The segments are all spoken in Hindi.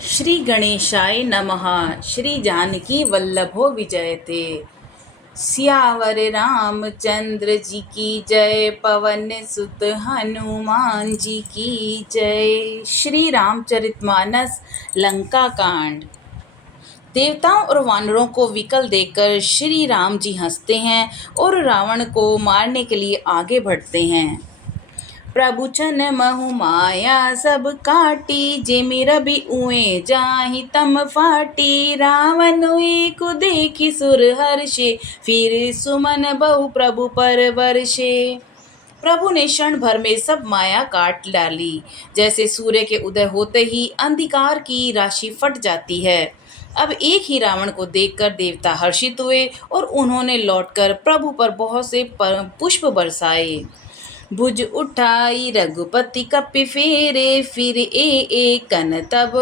श्री गणेशाय नमः। श्री जानकी वल्लभो विजयते। सियावर रामचंद्र जी की जय। पवन सुत हनुमान जी की जय। श्री रामचरितमानस लंका कांड। देवताओं और वानरों को विकल देखकर श्री राम जी हंसते हैं और रावण को मारने के लिए आगे बढ़ते हैं। प्रभु छन महु माया सब काटी। जे मेरा भी उए जाहि तम फाटी। रावण एक देखी सुर हर्षे। फिर सुमन बहु प्रभु पर वर्षे। प्रभु ने क्षण भर में सब माया काट डाली। जैसे सूर्य के उदय होते ही अंधकार की राशि फट जाती है। अब एक ही रावण को देखकर देवता हर्षित हुए और उन्होंने लौटकर प्रभु पर बहुत से पुष्प बरसाए। भुज उठाई रघुपति कपि फेरे। फिर कन तब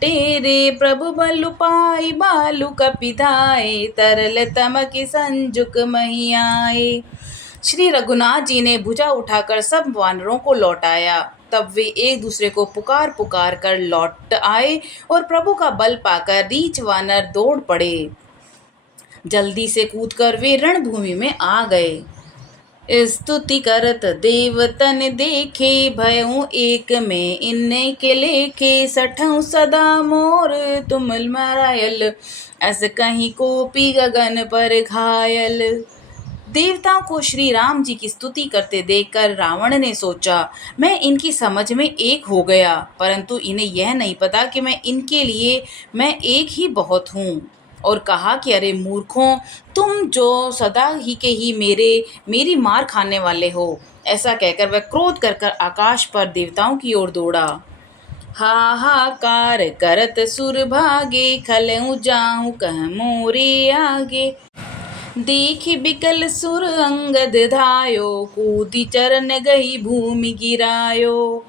टेरे। प्रभु बलु पाई बालु कपि धाये। तरल तमक संजुक मही आए। श्री रघुनाथ जी ने भुजा उठाकर सब वानरों को लौटाया। तब वे एक दूसरे को पुकार पुकार कर लौट आए और प्रभु का बल पाकर रीछ वानर दौड़ पड़े। जल्दी से कूदकर वे रणभूमि में आ गए। स्तुति करत देवतन देखे। भयउ एक में इन्ने के लेखे। सठउ सदा मोर तुम मरायल। अस कहीं कोपी गगन पर घायल। देवताओं को श्री राम जी की स्तुति करते देखकर रावण ने सोचा, मैं इनकी समझ में एक हो गया, परंतु इन्हें यह नहीं पता कि मैं एक ही बहुत हूँ। और कहा कि अरे मूर्खों, तुम जो सदा ही के ही मेरी मार खाने वाले हो। ऐसा कहकर वह क्रोध कर आकाश पर देवताओं की ओर दौड़ा। हाहाकार करत सुर भागे। खलऊ जाऊं कह मोरे आगे। देखि बिकल सुर अंगद धायो। कूदी चरण गई भूमि गिरायो।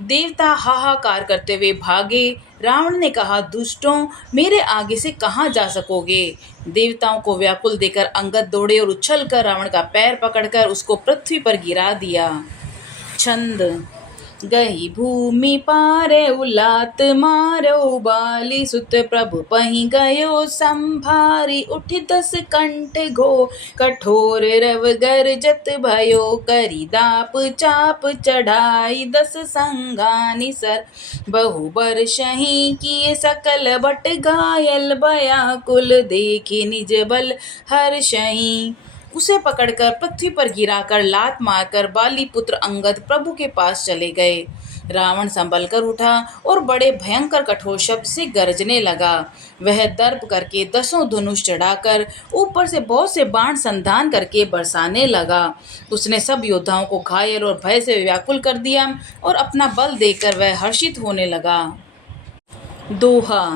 देवता हाहाकार करते हुए भागे। रावण ने कहा, दुष्टों, मेरे आगे से कहाँ जा सकोगे। देवताओं को व्याकुल देखकर अंगद दौड़े और उछलकर रावण का पैर पकड़कर उसको पृथ्वी पर गिरा दिया। छंद। गही भूमि पारे उलात मारो। बाली सुत प्रभु पही गयो संभारी। उठि दस कंठ घो कठोर रव गरजत भयो। करी दाप चाप चढ़ाई दस संगानि सर। बहु बरषहि किए सकल बट घायल। व्याकुल देखि निज बल हर्षहि। उसे पकड़कर पृथ्वी पर गिराकर लात मारकर बाली पुत्र अंगद प्रभु के पास चले गए। रावण संभल कर उठा और बड़े भयंकर कठोर शब्द से गरजने लगा। वह दर्प करके 10 धनुष चढ़ाकर ऊपर से बहुत से बाण संधान करके बरसाने लगा। उसने सब योद्धाओं को घायल और भय से व्याकुल कर दिया और अपना बल देखकर वह हर्षित होने लगा। दोहा।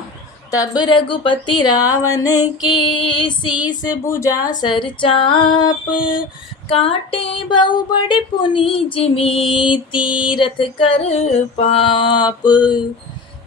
तब रघुपति रावण के शीस भुजा सर चाप। काटे बहु बड़े पुनि जिमि तीरथ कर पाप।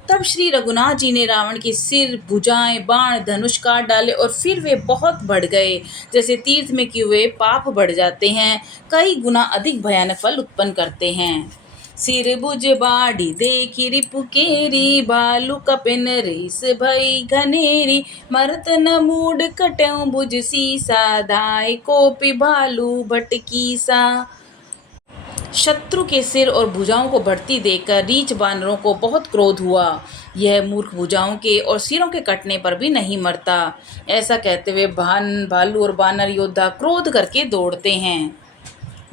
तब श्री रघुनाथ जी ने रावण के सिर, भुजाएं, बाण, धनुष काट डाले और फिर वे बहुत बढ़ गए। जैसे तीर्थ में किए हुए पाप बढ़ जाते हैं, कई गुना अधिक भयानक फल उत्पन्न करते हैं। सिर भुज बाढ़ी देखी रिपु केरी। भालू कपिन रेस भई घनेरी। मरत न मूड कटऊ भुज सीसा। धाय कोपि भालू भटकीसा। शत्रु के सिर और भुजाओं को बढ़ती देखकर रीछ वानरों को बहुत क्रोध हुआ। यह मूर्ख भुजाओं के और सिरों के कटने पर भी नहीं मरता। ऐसा कहते हुए भालू और वानर योद्धा क्रोध करके दौड़ते हैं।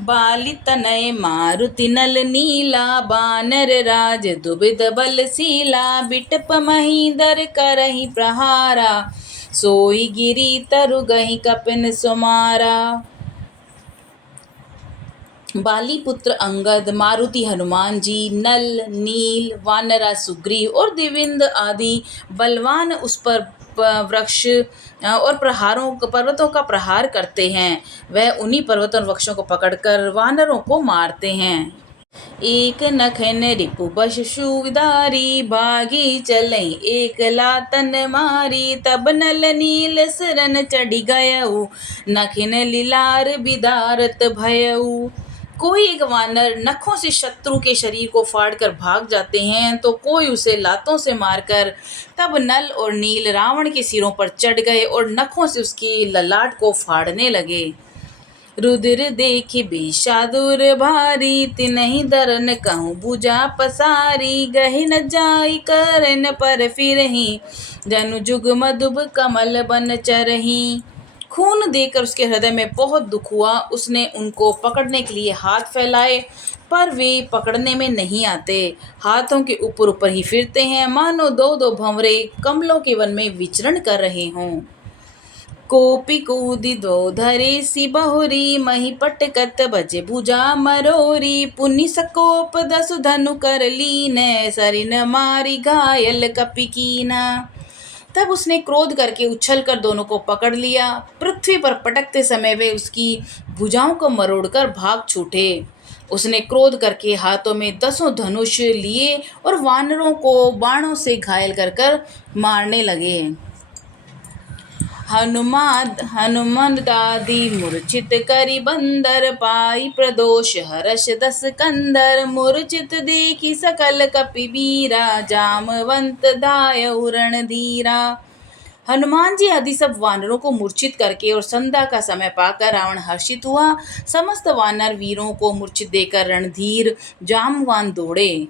बाली तनय मारुति नल नीला। बानर राज दुबिध बलशीला। बिटप महींदर करहि प्रहारा। सोई गिरी तरु गहि कपिन सुमारा। बाली पुत्र अंगद, मारुति हनुमान जी, नल, नील, वानरा सुग्रीव और देवेंद्र आदि बलवान उस पर वृक्ष और पर्वतों का प्रहार करते हैं। वह उन्हीं पर्वतों और वृक्षों को पकड़कर वानरों को मारते हैं। एक नखन रिपु बश शूरधारी। भागी चलई एक लातन मारी। तब नल नील सरन चढ़ी गयऊ। नखिन लीलार बिदारत भयऊ। कोई एक वानर नखों से शत्रु के शरीर को फाड़कर भाग जाते हैं तो कोई उसे लातों से मारकर। तब नल और नील रावण के सिरों पर चढ़ गए और नखों से उसके ललाट को फाड़ने लगे। रुद्र देखि बिषादुर भारी, तिनहि दरन कहूँ भुजा पसारी। गहि न जाई करन पर फिरहि, जनु जुग मधुब कमल बन चरहि। खून देकर उसके हृदय में बहुत दुख हुआ। उसने उनको पकड़ने के लिए हाथ फैलाए, पर वे पकड़ने में नहीं आते। हाथों के ऊपर ऊपर ही फिरते हैं, मानो दो दो भंवरे कमलों के वन में विचरण कर रहे हों। कोपी कूदी दो धरे सी बहुरी, मही पटकत बजे भुजा मरोरी। पुनि सकोप दसु धनु कर लीन, सरिन मारी घायल कपि कीना। तब उसने क्रोध करके उछल कर दोनों को पकड़ लिया। पृथ्वी पर पटकते समय वे उसकी भुजाओं को मरोड़कर भाग छूटे। उसने क्रोध करके हाथों में 10 धनुष लिए और वानरों को बाणों से घायल कर कर मारने लगे। हनुमान दादी मूर्छित करि बंदर, पाई प्रदोष हर्ष 10 कंदर। मूर्छित देखी सकल कपि वीरा, जामवंत धायउ रणधीरा। हनुमान जी आदि सब वानरों को मूर्छित करके और संध्या का समय पाकर रावण हर्षित हुआ। समस्त वानर वीरों को मूर्छित देकर रणधीर जामवान दौड़े।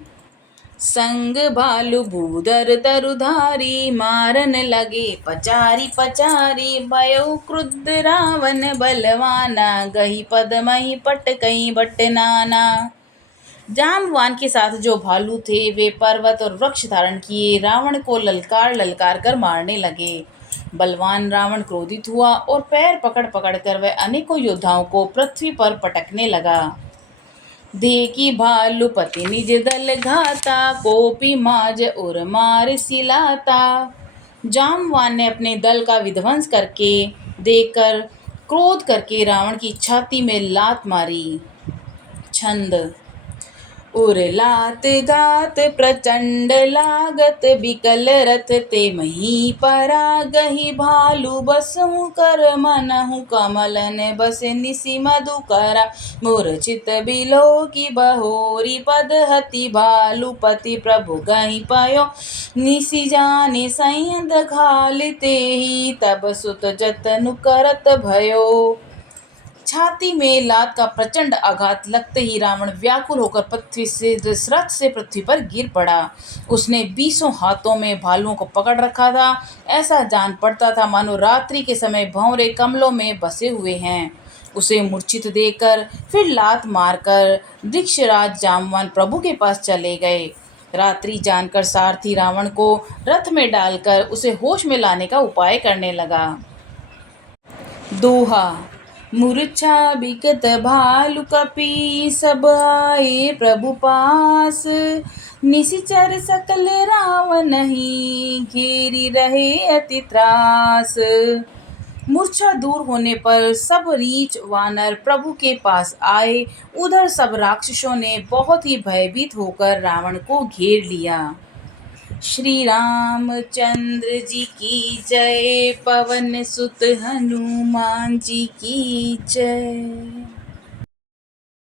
संग भालु भूधर तरुधारी, मारन लगे पचारी पचारी। भयउ क्रुद्ध रावण बलवाना, गही पद मही पटकई बट नाना। जामवान के साथ जो भालू थे वे पर्वत और वृक्ष धारण किए रावण को ललकार ललकार कर मारने लगे। बलवान रावण क्रोधित हुआ और पैर पकड़ पकड़ कर वह अनेकों योद्धाओं को पृथ्वी पर पटकने लगा। देखी भालुपति निज दल घाता, कोपी माज उर मार सिलाता। जामवान ने अपने दल का विध्वंस करके देखकर क्रोध करके रावण की छाती में लात मारी। छंद। उर लात गात प्रचंड लागत, बिकल रथ ते मही परा। गही भालू बसहु कर मनहु, कमलन बस निसि मधुकरा। मूर्छित बिलो की बहोरी, पद हति भालुपति प्रभु गही पयो। निसि जाने सैंध घाल तेहि, तब सुत जतनु करत भयो। छाती में लात का प्रचंड आघात लगते ही रावण व्याकुल होकर रथ से पृथ्वी पर गिर पड़ा। उसने 20 हाथों में भालुओं को पकड़ रखा था। ऐसा जान पड़ता था मानो रात्रि के समय भंवरे कमलों में बसे हुए हैं। उसे मूर्छित देकर फिर लात मारकर वृक्षराज जामवान प्रभु के पास चले गए। रात्रि जानकर सारथी रावण को रथ में डालकर उसे होश में लाने का उपाय करने लगा। दोहा। मूर्छा बिकट भालु कपि, सब आए प्रभु पास। निशिचर सकल रावणहि, घेरी रहे अति त्रास। मूर्छा दूर होने पर सब रीछ वानर प्रभु के पास आए। उधर सब राक्षसों ने बहुत ही भयभीत होकर रावण को घेर लिया। श्री रामचंद्र जी की जय, पवन सुत हनुमान जी की जय।